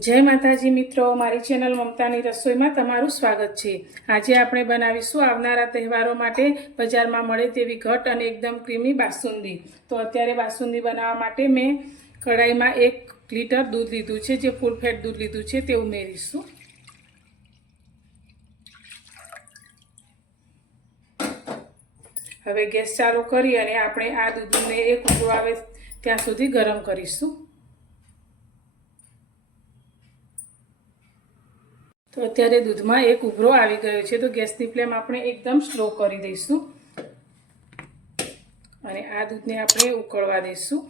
જય માતાજી મિત્રો, મારી ચેનલ મમતાની રસોઈમાં તમારું સ્વાગત છે। આજે આપણે બનાવીશું આવનારા તહેવારો માટે બજારમાં મળે તેવી ઘટ અને એકદમ ક્રીમી બાસુંદી। તો અત્યારે બાસુંદી બનાવવા માટે મેં કઢાઈમાં 1 લીટર દૂધ લીધું છે, જે ફૂલ ફેટ દૂધ લીધું છે તે ઉમેરીશું। હવે ગેસ ચાલુ કરી અને આપણે આ દૂધને એક ઉકળો આવે ત્યાં સુધી ગરમ કરીશું। તો અત્યારે દૂધમાં એક ઉભરો આવી ગયો છે, તો ગેસની ફ્લેમ આપણે એકદમ સ્લો કરી દઈશું અને આ દૂધને આપણે ઉકળવા દઈશું।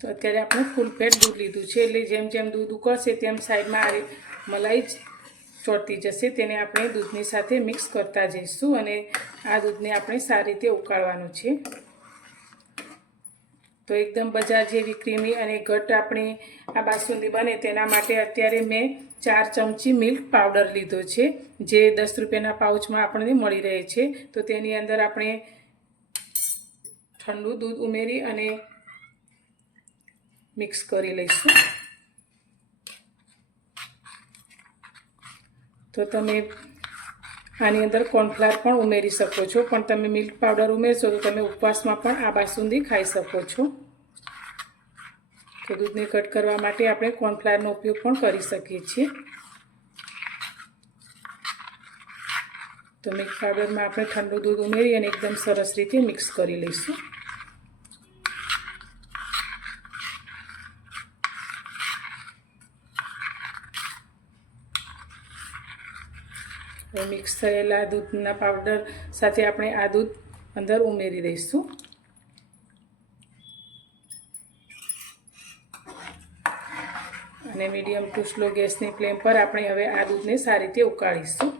તો અત્યારે આપણે ફૂલ ફેટ દૂધ લીધું છે, એટલે જેમ જેમ દૂધ ઉકળશે તેમ સાઈડમાં આ મલાઈ ચોંટતી જશે, તેને આપણે દૂધની સાથે મિક્સ કરતા જઈશું અને આ દૂધને આપણે સારી રીતે ઉકાળવાનું છે। તો એકદમ બજાર જેવી ક્રીમી અને ઘટ આપણી આ બાસુંદી બને તેના માટે અત્યારે મેં 4 ચમચી મિલ્ક પાવડર લીધો છે, જે 10 રૂપિયાના પાઉચમાં આપણને મળી રહે છે। તો તેની અંદર આપણે ઠંડુ દૂધ ઉમેરી અને મિક્સ કરી લઈશું। તો તમે આની અંદર કોર્નફ્લાવર પણ ઉમેરી શકો છો, પણ તમે મિલ્ક પાવડર ઉમેરશો તો તમે ઉપવાસમાં પણ આ બાસુંદી ખાઈ શકો છો। તો દૂધને કટ કરવા માટે આપણે કોર્નફ્લાવરનો ઉપયોગ પણ કરી શકીએ છીએ। તો મિલ્ક પાવડરમાં આપણે ઠંડુ દૂધ ઉમેરી અને એકદમ સરસ રીતે મિક્સ કરી લઈશું। મિક્સ થયેલા દૂધના પાવડર સાથે આપણે આ દૂધ અંદર ઉમેરી દઈશું અને મીડિયમ ટુ સ્લો ગેસની ફ્લેમ પર આપણે હવે આ દૂધને સારી રીતે ઉકાળીશું।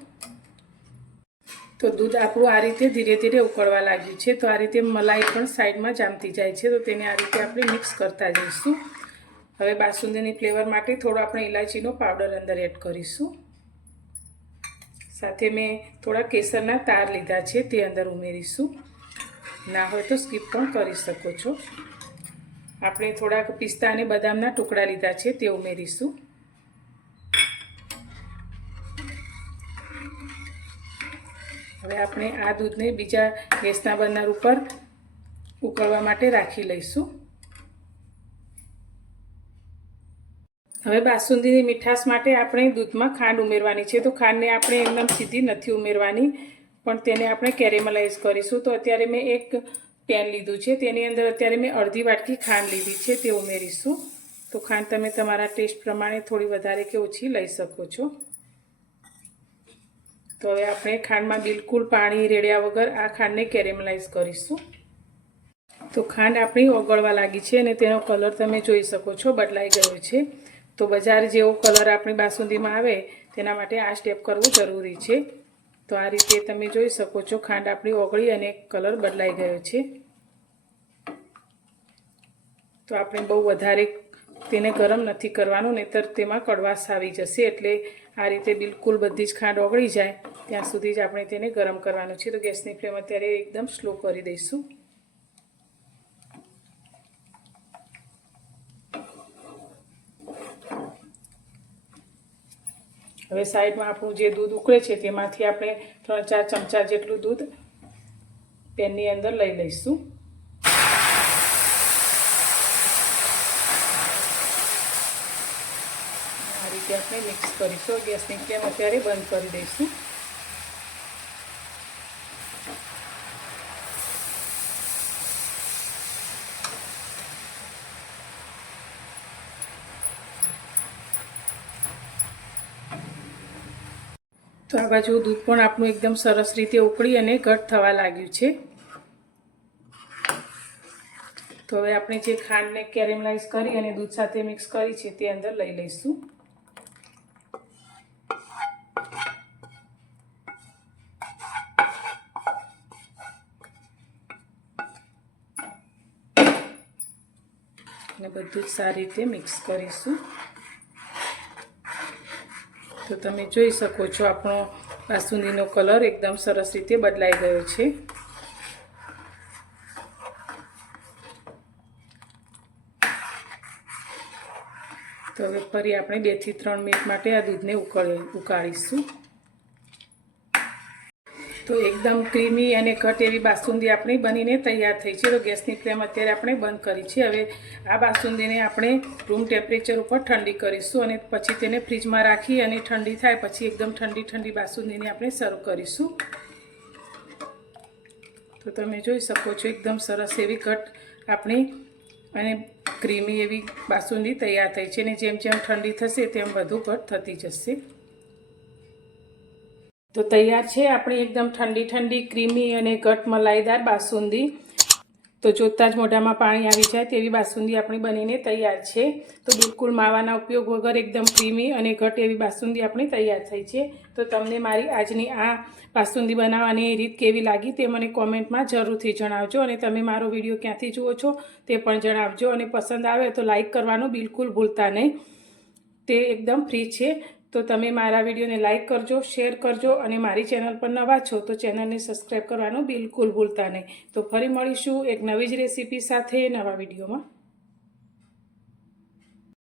તો દૂધ આપણું આ રીતે ધીરે ધીરે ઉકળવા લાગ્યું છે, તો આ રીતે મલાઈ પણ સાઈડમાં જામતી જાય છે, તો તેને આ રીતે આપણે મિક્સ કરતા જઈશું। હવે બાસુંદીની ફ્લેવર માટે થોડો આપણે ઇલાયચીનો પાવડર અંદર એડ કરીશું, સાથે મેં થોડા કેસરના તાર લીધા છે તે અંદર ઉમેરીશું, ના હોય તો સ્કીપ પણ કરી શકો છો। આપણે થોડાક પિસ્તા અને બદામના ટુકડા લીધા છે તે ઉમેરીશું। હવે આપણે આ દૂધને બીજા ગેસના બર્નર ઉપર ઉકળવા માટે રાખી લઈશું। હવે બાસુંદીની મીઠાશ માટે આપણે દૂધમાં ખાંડ ઉમેરવાની છે, તો ખાંડને આપણે એકદમ સીધી નથી ઉમેરવાની, પણ તેને આપણે કેરેમલાઇઝ કરીશું। તો અત્યારે મેં એક પેન લીધું છે, તેની અંદર અત્યારે મેં અડધી વાટકી ખાંડ લીધી છે તે ઉમેરીશું। તો ખાંડ તમે તમારા ટેસ્ટ પ્રમાણે થોડી વધારે કે ઓછી લઈ શકો છો। તો હવે આપણે ખાંડમાં બિલકુલ પાણી રેડ્યા વગર આ ખાંડને કેરેમલાઇઝ કરીશું। તો ખાંડ આપણી ઓગળવા લાગી છે અને તેનો કલર તમે જોઈ શકો છો, બદલાઈ ગયો છે। તો બજાર જેવો કલર આપણી બાસુંદીમાં આવે તેના માટે આ સ્ટેપ કરવું જરૂરી છે। તો આ રીતે તમે જોઈ શકો છો, ખાંડ આપણી ઓગળી અને કલર બદલાઈ ગયો છે। તો આપણે બહુ વધારે તેને ગરમ નથી કરવાનું, નહીંતર તેમાં કડવાશ આવી જશે, એટલે આ રીતે બિલકુલ બધી જ ખાંડ ઓગળી જાય ત્યાં સુધી જ આપણે તેને ગરમ કરવાનું છે। તો ગેસની ફ્લેમ અત્યારે એકદમ સ્લો કરી દઈશું। હવે સાઈડમાં આપણું જે દૂધ ઉકળે છે તેમાંથી આપણે 3-4 ચમચા જેટલું દૂધ પેનની અંદર લઈ લઈશું। આ રીતે આપણે મિક્સ કરીશું। ગેસની ફ્લેમ અત્યારે બંધ કરી દઈશું। તો આ બાજુ દૂધ પણ આપણું એકદમ સરસ રીતે ઉકળી અને ઘટ થવા લાગ્યું છે। તો હવે આપણે જે ખાંડને કેરેમલાઇઝ કરી અને દૂધ સાથે મિક્સ કરી છે તે અંદર લઈ લઈશું। અને બધું જ સારી રીતે મિક્સ કરીશું। તો તમે જોઈ શકો છો, આપણો બાસુંદીનો કલર એકદમ સરસ રીતે બદલાઈ ગયો છે। તો હવે ફરી આપણે 2 થી 3 મિનિટ માટે આ દૂધને ઉકાળીશું. તો એકદમ ક્રીમી અને ઘટ એવી બાસુંદી આપણી બનીને તૈયાર થઈ છે. તો ગેસની ફ્લેમ અત્યારે આપણે બંધ કરી છે. હવે આ બાસુંદીને આપણે રૂમ ટેમ્પરેચર ઉપર ઠંડી કરીશું અને પછી તેને ફ્રીજમાં રાખી અને ઠંડી થાય પછી એકદમ ઠંડી બાસુંદીને આપણે સર્વ કરીશું. તો તમે જોઈ શકો છો એકદમ સરસ એવી ઘટ આપણી અને ક્રીમી એવી બાસુંદી તૈયાર થઈ છે. અને જેમ જેમ ઠંડી થશે તેમ વધુ ઘટ થતી જશે. તો તૈયાર છે આપણી એકદમ ઠંડી ક્રીમી અને ઘટ મલાઈદાર બાસુંદી. તો જોતાં જ મોઢામાં પાણી આવી જાય તેવી બાસુંદી આપણી બનીને તૈયાર છે. તો બિલકુલ માવાના ઉપયોગ વગર એકદમ ક્રીમી અને ઘટ એવી બાસુંદી આપણી તૈયાર થઈ છે. તો તમને મારી આજની આ બાસુંદી બનાવવાની રીત કેવી લાગી તે મને કોમેન્ટમાં જરૂરથી જણાવજો. અને તમે મારો વિડીયો ક્યાંથી જુઓ છો તે પણ જણાવજો. અને પસંદ આવે તો લાઈક કરવાનું બિલકુલ ભૂલતા નહીં. તે એકદમ ફ્રી છે. તો તમે મારા વિડીયોને લાઈક કરજો, શેર કરજો અને મારી ચેનલ પર નવા છો તો ચેનલને સબસ્ક્રાઈબ કરવાનું બિલકુલ ભૂલતા નહીં. તો ફરી મળીશું એક નવી જ રેસીપી સાથે નવા વિડીયોમાં.